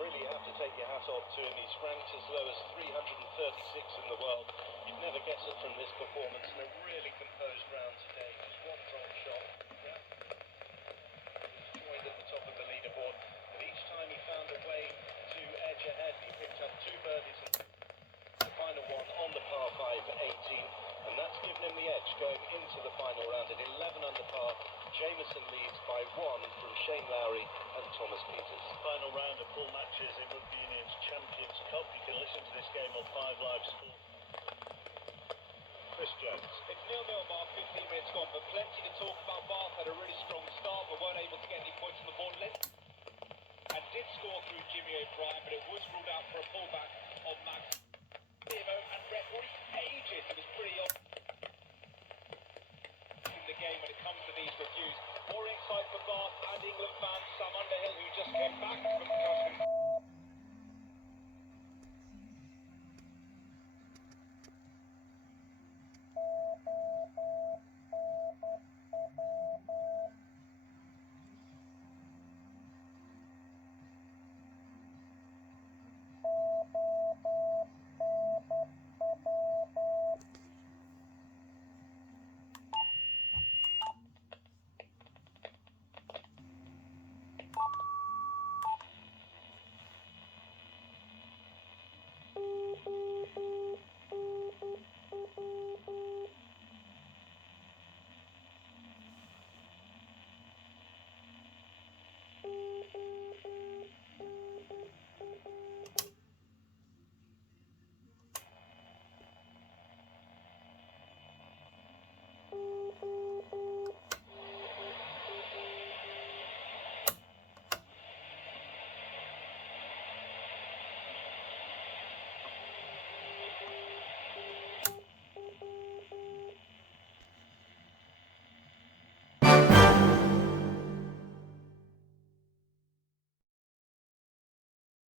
really have to take your hat off to him. He's ranked as low as 336 in the world. You'd never guess it from this performance, and a really composed round today. Just one top shot. Yeah. He's joined at the top of the leaderboard, but each time he found a way to edge ahead, he picked up 2 birdies and the final one on the par 5 18, and that's given him the edge going into the final round. At 11 under par, Jameson leads by 1 from Shane Lowry and Thomas Peters. Final round of full matches in Rugby Union's Champions Cup. You can listen to this game on 5 Live Sport. Chris Jones. It's 0-0, Mark, 15 minutes gone, but plenty to talk about. Bath had a really strong start, but weren't able to get any points on the board. And did score through Jimmy O'Brien, but it was ruled out for a pullback.